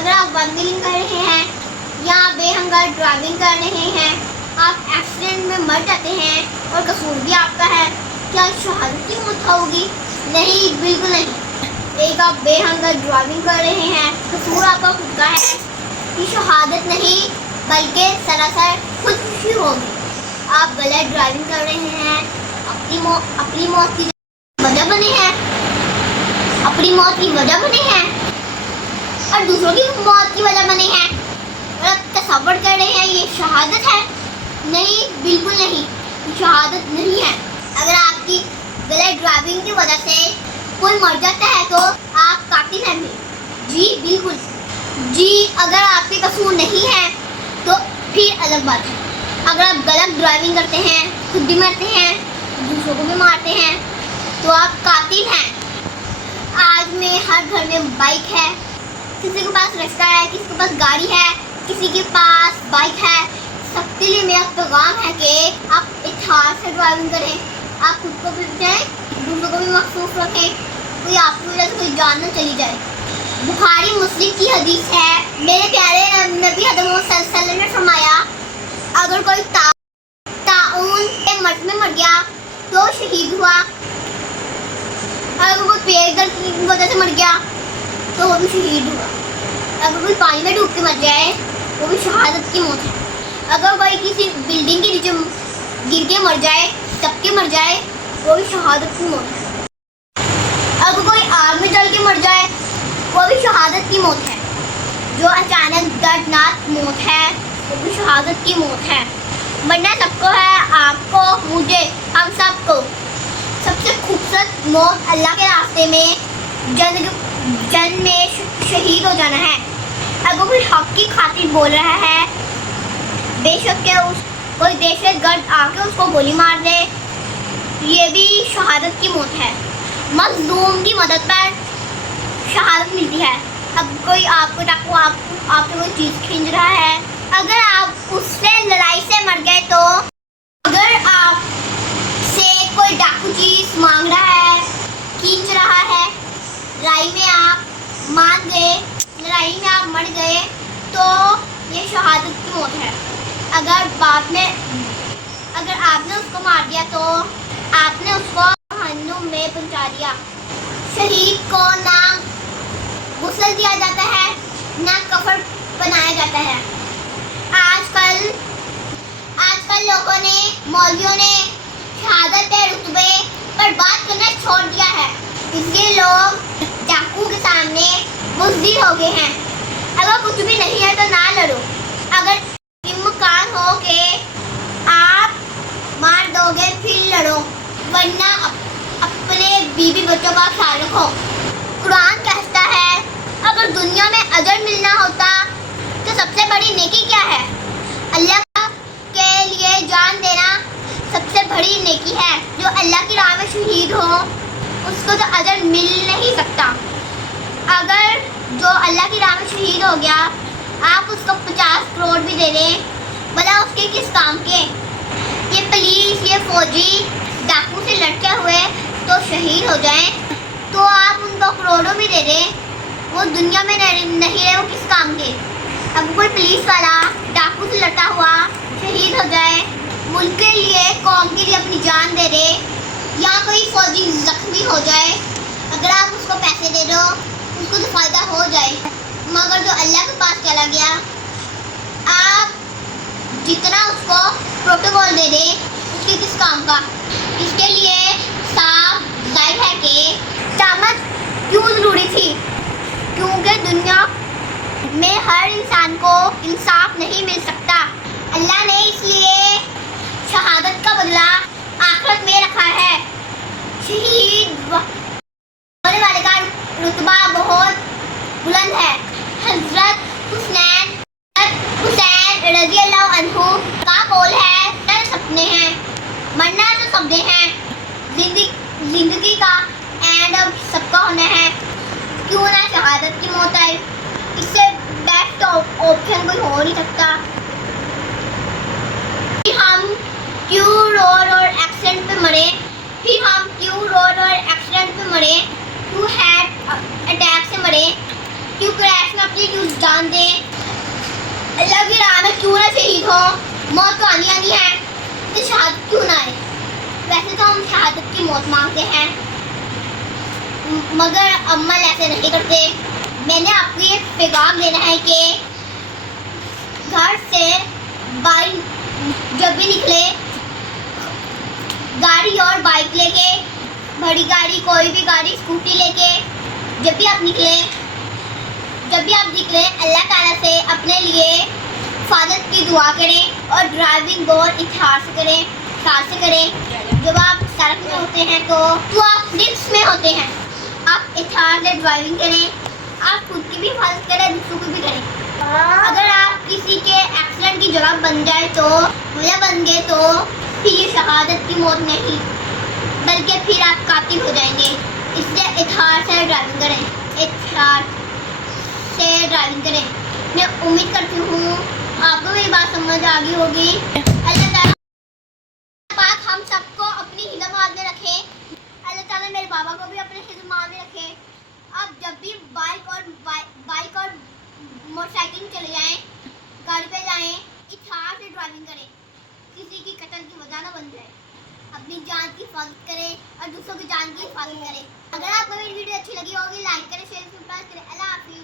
اگر آپ one willing کر رہے ہیں یا بے ہنگار ڈرائیونگ کر رہے ہیں، آپ ایکسیڈنٹ میں مر جاتے ہیں اور قصور بھی آپ کا ہے، کیا شہادت کی موت ہوگی؟ نہیں، بالکل نہیں۔ ایک آپ بے ہنگار ڈرائیونگ کر رہے ہیں، قصور آپ کا خود کا ہے، یہ شہادت نہیں بلکہ سراسر خودکشی ہوگی۔ آپ غلط ڈرائیونگ کر رہے ہیں، اپنی موت کی وجہ بنے ہیں، اپنی موت کی وجہ بنے ہیں اور دوسروں کی موت کی وجہ بنے ہیں، اور آپ تصور کر رہے ہیں یہ شہادت ہے؟ نہیں، بالکل نہیں، یہ شہادت نہیں ہے۔ اگر آپ کی غلط ڈرائیونگ کی وجہ سے کوئی مر جاتا ہے تو آپ قاتل ہیں بھی؟ جی بالکل۔ جی، اگر آپ کے قصور نہیں ہے تو پھر الگ بات ہے۔ اگر آپ غلط ڈرائیونگ کرتے ہیں، خود بھی مرتے ہیں، دوسروں کو بھی مارتے ہیں تو آپ قاتل ہیں۔ آج میں ہر گھر میں بائک ہے، کسی کے پاس رکشہ ہے، کسی کے پاس گاڑی ہے، کسی کے پاس بائک ہے۔ سب کے لیے میرا پیغام ہے کہ آپ احتیاط سے ڈرائیونگ کریں، آپ خود کو بھی بچائیں، دوسروں کو بھی محفوظ رکھیں، کوئی آپ کی وجہ سے کوئی جان نہ چلی جائے۔ بخاری مسلم کی حدیث ہے، میرے پیارے نبی حضرت محمد صلی اللہ علیہ وسلم نے فرمایا، اگر کوئی طاعون کے مرض میں مر گیا تو شہید ہوا، اگر کوئی پیٹ درد کی وجہ سے مر گیا تو وہ بھی شہید ہوا، اگر کوئی پانی میں ڈوب کے مر جائے وہ بھی شہادت کی موت ہے، اگر کوئی کسی بلڈنگ کے نیچے گر کے مر جائے، دب کے مر جائے، وہ بھی شہادت کی موت ہے، اگر کوئی آگ میں جل کے مر جائے وہ بھی شہادت کی موت ہے، جو اچانک دردناک موت ہے وہ بھی شہادت کی موت ہے۔ مرنا سب کو ہے، آپ کو، مجھے، ہم سب کو۔ سب سے خوبصورت موت اللہ کے راستے میں جنگ میں شہید ہو جانا ہے۔ اگر کوئی حق کی خاطر بول رہا ہے، بے شک کہ کوئی دہشت گرد آ کے اس کو گولی مار دے، یہ بھی شہادت کی موت ہے۔ مظلوم کی مدد پر شہادت ملتی ہے۔ اب کوئی آپ کو ڈاکو آپ سے کوئی چیز کھینچ رہا ہے، اگر آپ اس سے لڑائی سے مر گئے تو، اگر آپ سے کوئی ڈاکو چیز مانگ رہا ہے، کھینچ رہا ہے، لڑائی میں آپ مان گئے، لڑائی میں آپ مر گئے تو یہ شہادت کی موت ہے۔ اگر آپ نے اس کو مار دیا تو آپ نے اس کو جہنم میں پہنچا دیا۔ شہید کو نہ غسل دیا جاتا ہے، نہ کفن بنایا جاتا ہے۔ آج کل لوگوں نے، مولویوں نے شہادت کے رتبے پر بات کرنا چھوڑ دیا ہے، اس لیے لوگ ڈاکو کے سامنے بزدل ہو گئے ہیں۔ اگر کچھ بھی نہیں ہے تو نہ لڑو، اگر امکان ہو کہ آپ مار دو گے پھر لڑو، ورنہ اپنے بیوی بچوں کا خیال رکھو۔ قرآن کہتا ہے، اگر دنیا میں اجر ملنا ہوتا تو سب سے بڑی نیکی کیا ہے؟ اللہ کے لیے جان دینا سب سے بڑی نیکی ہے۔ جو اللہ کی راہ میں شہید ہو اس کو تو اجر مل نہیں سکتا۔ اگر جو اللہ کی راہ میں شہید ہو گیا آپ اس کو 50 کروڑ بھی دے دیں، بھلا اس کے کس کام کے؟ یہ پولیس، یہ فوجی ڈاکو سے لڑتے ہوئے تو شہید ہو جائیں تو آپ ان کو کروڑوں بھی دے دیں، وہ دنیا میں نہیں رہے، وہ کس کام کے؟ اب کوئی پولیس والا ڈاکو سے لڑتا ہوا شہید ہو جائے، ملک کے لیے، قوم کے لیے اپنی جان دے دے، یا کوئی فوجی زخمی ہو جائے، اگر آپ اس کو پیسے دے دو اس کو تو فائدہ ہو جائے، مگر جو اللہ کے پاس چلا گیا آپ جتنا اس کو پروٹوکول دے دیں اس کے کس کام کا؟ اس کے لیے صاف ظاہر ہے کہ قیامت کیوں ضروری تھی، کیونکہ دنیا میں ہر انسان کو انصاف نہیں مل سکتا۔ اللہ نے اس لیے شہادت کا بدلہ آخرت میں رکھا ہے۔ شہید ہونے والے کا رتبہ بہت بلند ہے۔ حضرت حسین رضی اللہ عنہ کا قول ہے، سر سپنے ہیں، مرنا تو سب نے ہیں، زندگی کا اینڈ اب سب کا ہونا ہے، کیوں نہ شہادت کی موت آئے، اس سے بیسٹ آپشن کوئی ہو نہیں سکتا۔ ہم کیوں روڈ اور ایکسیڈنٹ پہ مرے، کیوں ہارٹ اٹیک سے مرے، کیوں کریش میں اپنی جان ہو موت تو آنی آنی ہے تو شہادت کیوں نہ آئے. ویسے تو ہم شہادت کی موت مانگتے ہیں مگر عمل ایسے نہیں کرتے. میں نے آپ کو یہ پیغام دینا ہے کہ گھر سے باہر جب بھی نکلے گاڑی اور بائک لے کے, بڑی گاڑی, کوئی بھی گاڑی, اسکوٹی لے کے جب بھی آپ نکلیں اللہ تعالیٰ سے اپنے لیے حفاظت کی دعا کریں اور ڈرائیونگ بہت احتیاط سے کریں, ساتھ سے کریں. جب آپ سڑک میں ہوتے ہیں تو آپ رسک میں ہوتے ہیں. آپ احتیاط سے ڈرائیونگ کریں, آپ خود کی بھی حفاظت کریں, دوسروں کی بھی کریں. اگر آپ کسی کے ایکسیڈنٹ کی جگہ بن جائے تو وجہ بن گئے تو پھر یہ شہادت کی موت نہیں بلکہ پھر آپ قاتل ہو جائیں گے. اس لیے احتیاط سے ڈرائیونگ کریں, احتیاط سے ڈرائیونگ کریں. میں امید کرتی ہوں آپ کو میری بات سمجھ آ گئی ہوگی. اللہ تعالیٰ پاک ہم سب کو اپنی حفظ میں رکھے. اللہ تعالیٰ میرے بابا کو بھی اپنے حفظ میں رکھے. آپ جب بھی بائک اور موٹر سائیکل چلے جائیں, گاڑی پہ جائیں, احتیاط سے ڈرائیونگ کریں, کسی کی قتل کی وجہ نہ بن جائے. اپنی جان کی حفاظت کریں اور دوسروں کی جان کی حفاظت کریں. اگر آپ کو میری ویڈیو اچھی لگی ہوگی لائک کریں, شیئر کریں, سبسکرائب کریں. اللہ حافظ.